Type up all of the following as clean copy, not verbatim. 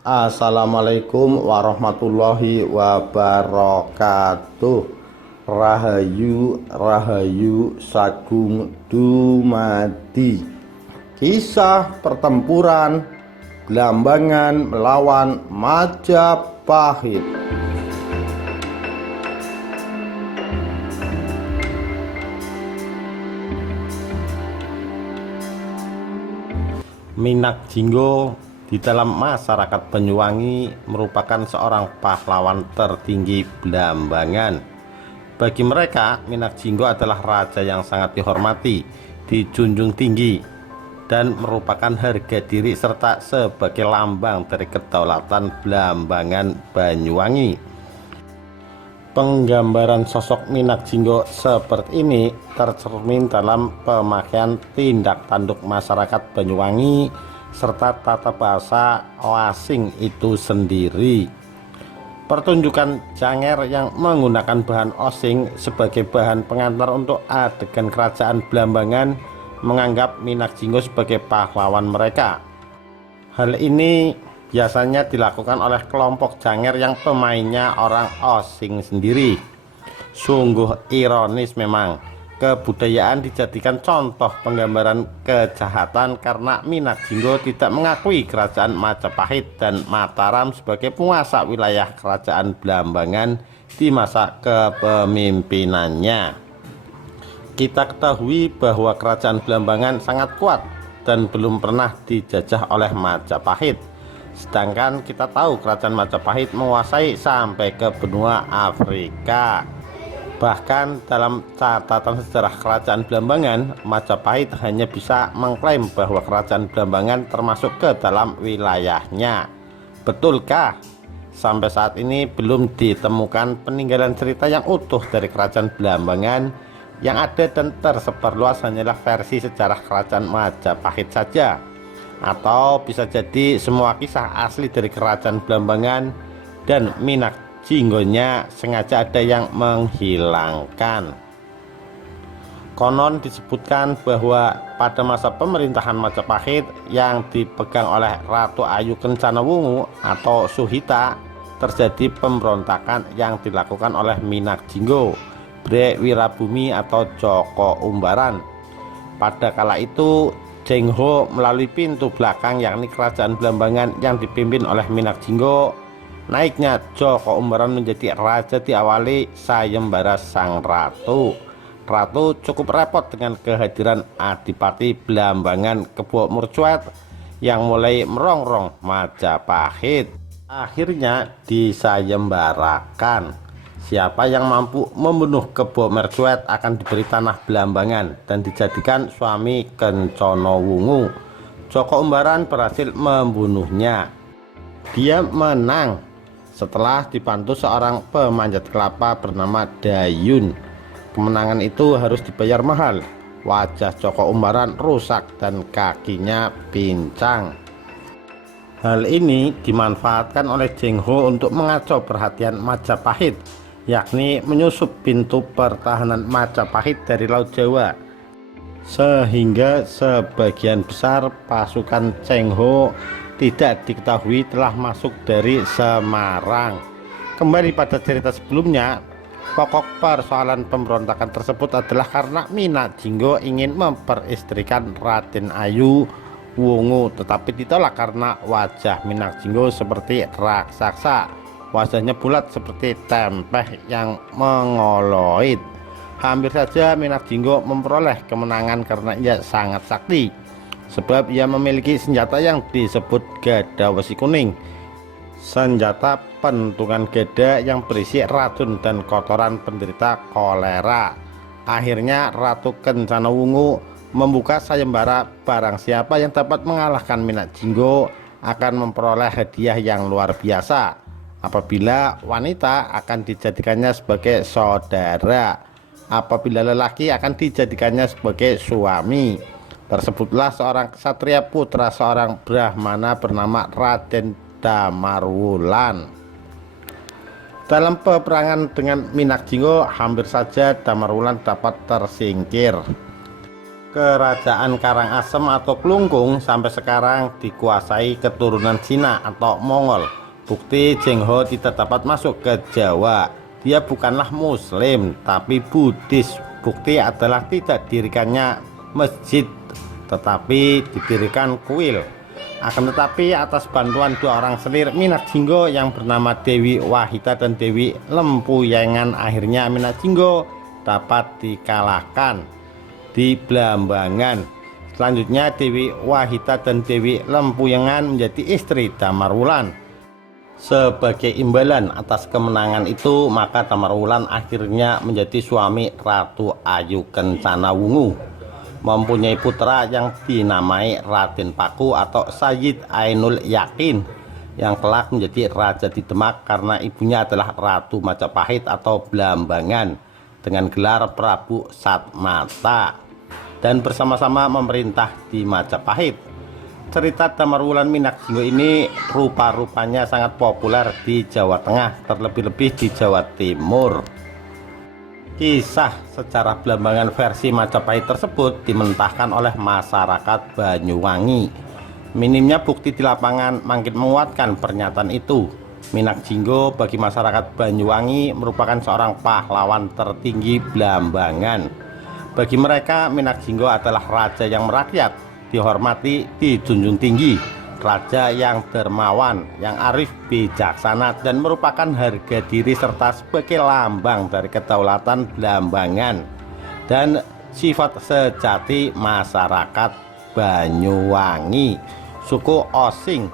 Assalamualaikum warahmatullahi wabarakatuh. Rahayu Rahayu Sagung dumadi. Kisah pertempuran Blambangan melawan Majapahit. Minak Jinggo di dalam masyarakat Banyuwangi merupakan seorang pahlawan tertinggi Blambangan. Bagi mereka, Minak Jinggo adalah raja yang sangat dihormati, dijunjung tinggi, dan merupakan harga diri serta sebagai lambang dari kedaulatan Blambangan Banyuwangi. Penggambaran sosok Minak Jinggo seperti ini tercermin dalam pemakaian tindak tanduk masyarakat Banyuwangi serta tata bahasa Osing itu sendiri. Pertunjukan Janger yang menggunakan bahan Osing sebagai bahan pengantar untuk adegan kerajaan Blambangan menganggap Minak Jinggo sebagai pahlawan mereka. Hal ini biasanya dilakukan oleh kelompok Janger yang pemainnya orang Osing sendiri. Sungguh ironis memang, kebudayaan dijadikan contoh penggambaran kejahatan karena Minak Jinggo tidak mengakui kerajaan Majapahit dan Mataram sebagai penguasa wilayah kerajaan Blambangan di masa kepemimpinannya. Kita ketahui bahwa kerajaan Blambangan sangat kuat dan belum pernah dijajah oleh Majapahit. Sedangkan kita tahu kerajaan Majapahit menguasai sampai ke benua Afrika. Bahkan dalam catatan sejarah kerajaan Blambangan, Majapahit hanya bisa mengklaim bahwa kerajaan Blambangan termasuk ke dalam wilayahnya. Betulkah? Sampai saat ini belum ditemukan peninggalan cerita yang utuh dari kerajaan Blambangan. Yang ada dan tersebar luas hanyalah versi sejarah kerajaan Majapahit saja. Atau bisa jadi semua kisah asli dari kerajaan Blambangan dan Minak Jinggonya sengaja ada yang menghilangkan. Konon disebutkan bahwa pada masa pemerintahan Majapahit yang dipegang oleh Ratu Ayu Kencana Wungu atau Suhita, terjadi pemberontakan yang dilakukan oleh Minak Jinggo, Bre Wirabumi atau Joko Umbaran. Pada kala itu Jengho melalui pintu belakang yakni kerajaan Blambangan yang dipimpin oleh Minak Jinggo. Naiknya Joko Umbaran menjadi raja diawali sayembara sang ratu. Ratu cukup repot dengan kehadiran Adipati Blambangan Kebo Murcuet yang mulai merongrong Majapahit. Akhirnya disayembarakan. Siapa yang mampu membunuh Kebo Murcuet akan diberi tanah Blambangan dan dijadikan suami Kencana Wungu. Joko Umbaran berhasil membunuhnya. Dia menang setelah dibantu seorang pemanjat kelapa bernama Dayun. Kemenangan itu harus dibayar mahal. Wajah Joko Umbaran rusak dan kakinya pincang. Hal ini dimanfaatkan oleh Jengho untuk mengacau perhatian Majapahit, yakni menyusup pintu pertahanan Majapahit dari Laut Jawa, sehingga sebagian besar pasukan Jengho tidak diketahui telah masuk dari Semarang. Kembali pada cerita sebelumnya, pokok persoalan pemberontakan tersebut adalah karena Minak Jinggo ingin memperistrikan Raden Ayu Wungu, tetapi ditolak karena wajah Minak Jinggo seperti raksasa. Wajahnya bulat seperti tempeh yang mengoloid. Hampir saja Minak Jinggo memperoleh kemenangan karena ia sangat sakti, sebab ia memiliki senjata yang disebut gada wesi kuning, senjata pentungan gada yang berisi racun dan kotoran penderita kolera. Akhirnya Ratu Kencana Wungu membuka sayembara, barang siapa yang dapat mengalahkan Minak Jinggo akan memperoleh hadiah yang luar biasa. Apabila wanita akan dijadikannya sebagai saudara, apabila lelaki akan dijadikannya sebagai suami. Tersebutlah seorang ksatria putra seorang Brahmana bernama Raden Damarwulan. Dalam peperangan dengan Minak Jinggo, hampir saja Damarwulan dapat tersingkir. Kerajaan Karangasem atau Klungkung sampai sekarang dikuasai keturunan Cina atau Mongol. Bukti Zheng He tidak dapat masuk ke Jawa. Dia bukanlah Muslim tapi Buddhis. Bukti adalah tidak didirikannya masjid tetapi didirikan kuil. Akan tetapi atas bantuan dua orang selir Minak Jinggo yang bernama Dewi Wahida dan Dewi Lempuyengan, akhirnya Minak Jinggo dapat dikalahkan di Blambangan. Selanjutnya Dewi Wahida dan Dewi Lempuyengan menjadi istri Damar Wulan. Sebagai imbalan atas kemenangan itu, maka Damar Wulan akhirnya menjadi suami Ratu Ayu Kencana Wungu, mempunyai putra yang dinamai Raden Paku atau Sayyid Ainul Yakin, yang kelak menjadi raja di Demak karena ibunya adalah Ratu Majapahit atau Blambangan dengan gelar Prabu Satmata, dan bersama-sama memerintah di Majapahit. Cerita Damar Wulan Minak Jinggo ini rupa-rupanya sangat populer di Jawa Tengah, terlebih-lebih di Jawa Timur. Kisah sejarah Blambangan versi Majapahit tersebut dimentahkan oleh masyarakat Banyuwangi. Minimnya bukti di lapangan makin menguatkan pernyataan itu. Minak Jinggo bagi masyarakat Banyuwangi merupakan seorang pahlawan tertinggi Blambangan. Bagi mereka, Minak Jinggo adalah raja yang merakyat, dihormati, dijunjung tinggi, raja yang dermawan, yang arif bijaksana, dan merupakan harga diri serta sebagai lambang dari kedaulatan Blambangan dan sifat sejati masyarakat Banyuwangi. Suku Osing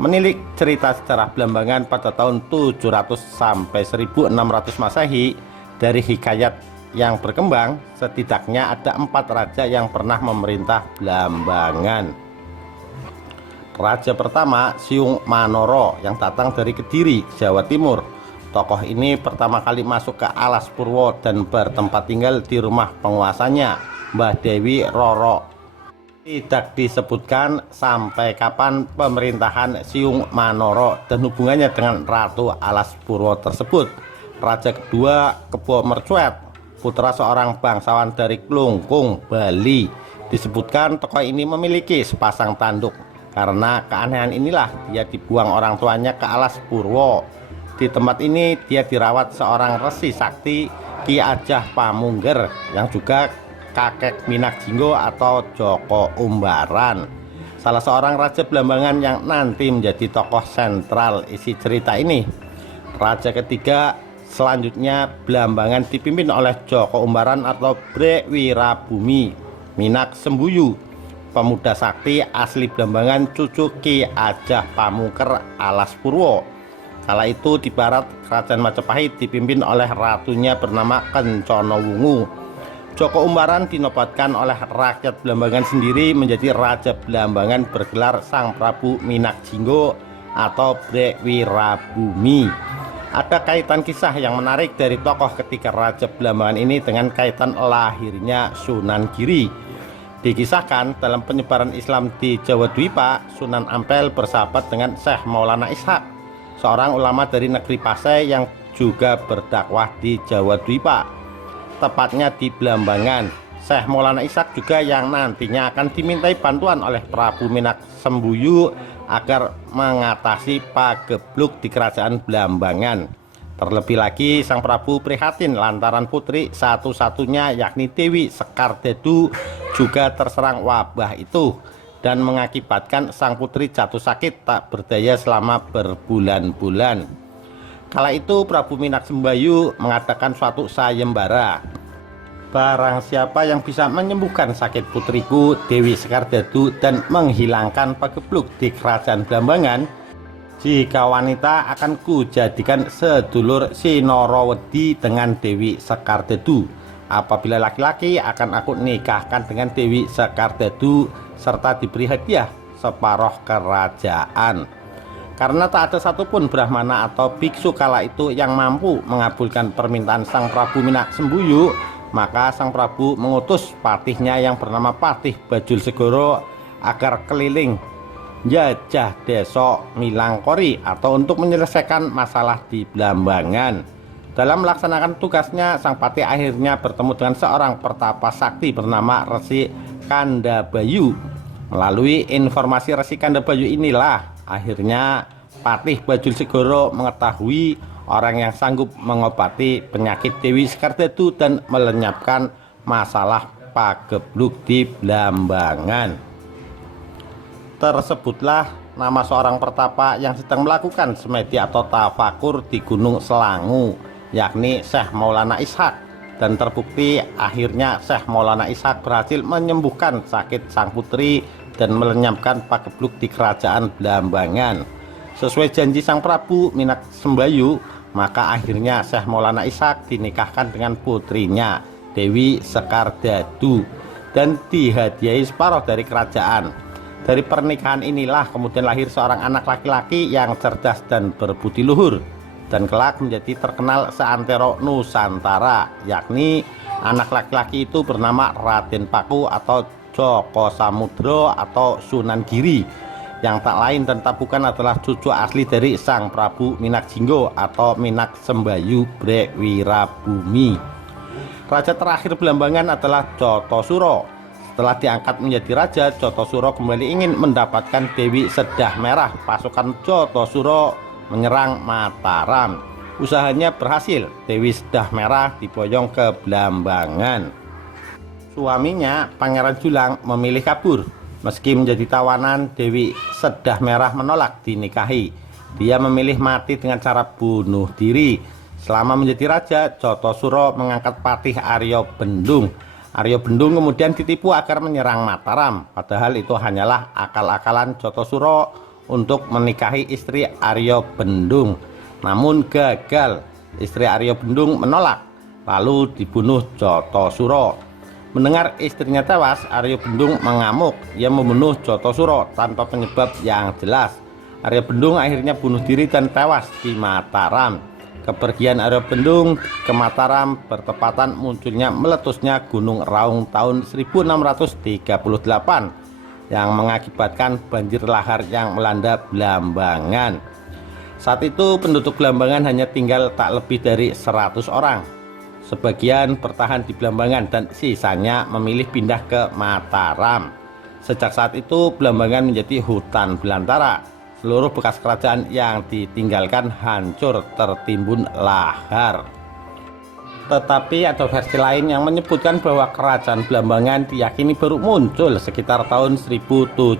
menilik cerita sejarah Blambangan pada tahun 700 sampai 1600 Masehi. Dari hikayat yang berkembang, setidaknya ada 4 raja yang pernah memerintah Blambangan. Raja pertama Siung Manoro yang datang dari Kediri, Jawa Timur. Tokoh ini pertama kali masuk ke Alas Purwo dan bertempat tinggal di rumah penguasanya, Mbah Dewi Roro. Tidak disebutkan sampai kapan pemerintahan Siung Manoro dan hubungannya dengan Ratu Alas Purwo tersebut. Raja kedua Kebo Mercuet, putra seorang bangsawan dari Klungkung, Bali. Disebutkan tokoh ini memiliki sepasang tanduk. Karena keanehan inilah dia dibuang orang tuanya ke Alas Purwo. Di tempat ini dia dirawat seorang resi sakti, Ki Ajah Pamungger, yang juga kakek Minak Jinggo atau Joko Umbaran, salah seorang raja Blambangan yang nanti menjadi tokoh sentral isi cerita ini. Raja ketiga selanjutnya Blambangan dipimpin oleh Joko Umbaran atau Bre Wirabumi Minak Sembuyu, pemuda sakti asli Blambangan, cucu Ki Ajah Pamungker Alas Purwo. Kala itu di barat kerajaan Majapahit dipimpin oleh ratunya bernama Kencana Wungu. Joko Umbaran dinobatkan oleh rakyat Blambangan sendiri menjadi Raja Blambangan bergelar Sang Prabu Minak Jinggo atau Bre Wirabumi. Ada kaitan kisah yang menarik dari tokoh ketiga Raja Blambangan ini dengan kaitan lahirnya Sunan Giri. Dikisahkan dalam penyebaran Islam di Jawa Dwipa, Sunan Ampel bersahabat dengan Syekh Maulana Ishak, seorang ulama dari negeri Pasai yang juga berdakwah di Jawa Dwipa, tepatnya di Blambangan. Syekh Maulana Ishak juga yang nantinya akan dimintai bantuan oleh Prabu Minak Sembuyu agar mengatasi pagebluk di kerajaan Blambangan. Terlebih lagi sang Prabu prihatin lantaran putri satu-satunya yakni Dewi Sekardedu juga terserang wabah itu dan mengakibatkan sang putri jatuh sakit tak berdaya selama berbulan-bulan. Kala itu Prabu Minak Sembayu mengadakan suatu sayembara. Barang siapa yang bisa menyembuhkan sakit putriku Dewi Sekardedu dan menghilangkan pagebluk di kerajaan Blambangan, jika wanita akan kujadikan sedulur Sinorowedi dengan Dewi Sekardedu. Apabila laki-laki akan aku nikahkan dengan Dewi Sekardedu serta diberi hadiah separuh kerajaan. Karena tak ada satupun Brahmana atau biksu kala itu yang mampu mengabulkan permintaan sang Prabu Minak Sembuyu, maka sang Prabu mengutus patihnya yang bernama Patih Bajul Segoro agar keliling jajah desa Milangkori atau untuk menyelesaikan masalah di Blambangan. Dalam melaksanakan tugasnya, sang patih akhirnya bertemu dengan seorang pertapa sakti bernama Resi Kandabayu. Melalui informasi Resi Kandabayu inilah akhirnya Patih Bajul Segoro mengetahui orang yang sanggup mengobati penyakit Dewi Sekardadu dan melenyapkan masalah pagebluk di Blambangan. Tersebutlah nama seorang pertapa yang sedang melakukan semedi atau tafakur di Gunung Selangu, yakni Syekh Maulana Ishak. Dan terbukti akhirnya Syekh Maulana Ishak berhasil menyembuhkan sakit sang putri dan melenyapkan pagebluk di kerajaan Blambangan. Sesuai janji sang Prabu Minak Sembayu, maka akhirnya Syekh Maulana Ishak dinikahkan dengan putrinya Dewi Sekardadu dan dihadiahi separuh dari kerajaan. Dari pernikahan inilah kemudian lahir seorang anak laki-laki yang cerdas dan berbudi luhur, dan kelak menjadi terkenal seantero Nusantara, yakni anak laki-laki itu bernama Raden Paku atau Joko Samudro atau Sunan Giri, yang tak lain dan tak bukan adalah cucu asli dari sang Prabu Minak Jinggo atau Minak Sembayu Brewirabumi. Raja terakhir Blambangan adalah Jotosuro. Setelah diangkat menjadi raja, Jotosuro kembali ingin mendapatkan Dewi Sedah Merah. Pasukan Jotosuro menyerang Mataram. Usahanya berhasil, Dewi Sedah Merah diboyong ke Blambangan. Suaminya Pangeran Julang memilih kabur. Meski menjadi tawanan, Dewi Sedah Merah menolak dinikahi. Dia memilih mati dengan cara bunuh diri. Selama menjadi raja, Jotosuro mengangkat Patih Aryo Bendung. Aryo Bendung kemudian ditipu agar menyerang Mataram, padahal itu hanyalah akal-akalan Jotosuro untuk menikahi istri Aryo Bendung. Namun gagal, istri Aryo Bendung menolak, lalu dibunuh Jotosuro. Mendengar istrinya tewas, Aryo Bendung mengamuk. Ia membunuh Jotosuro tanpa penyebab yang jelas. Aryo Bendung akhirnya bunuh diri dan tewas di Mataram. Kepergian Aryo Bendung ke Mataram bertepatan munculnya meletusnya Gunung Raung tahun 1638 yang mengakibatkan banjir lahar yang melanda Blambangan. Saat itu penduduk Blambangan hanya tinggal tak lebih dari 100 orang. Sebagian bertahan di Blambangan dan sisanya memilih pindah ke Mataram. Sejak saat itu Blambangan menjadi hutan belantara. Seluruh bekas kerajaan yang ditinggalkan hancur tertimbun lahar. Tetapi ada versi lain yang menyebutkan bahwa kerajaan Blambangan diyakini baru muncul sekitar tahun 1700,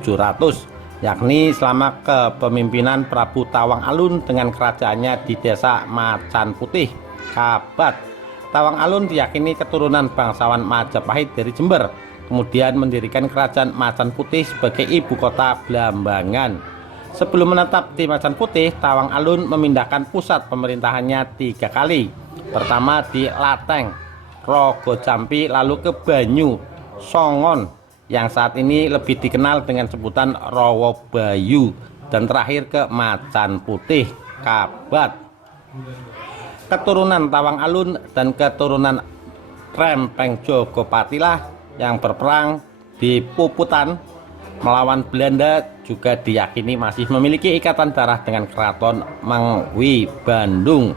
yakni selama kepemimpinan Prabu Tawang Alun dengan kerajaannya di desa Macan Putih, Kabat. Tawang Alun diyakini keturunan bangsawan Majapahit dari Jember, kemudian mendirikan kerajaan Macan Putih sebagai ibu kota Blambangan. Sebelum menetap di Macan Putih, Tawang Alun memindahkan pusat pemerintahannya 3 kali. Pertama di Lateng, Rogo Jampi, lalu ke Banyu Songon yang saat ini lebih dikenal dengan sebutan Rowo Bayu, dan terakhir ke Macan Putih, Kabat. Keturunan Tawang Alun dan keturunan Rempeng Jogopatilah yang berperang di Puputan melawan Belanda juga diyakini masih memiliki ikatan darah dengan Keraton Mengwi Bandung.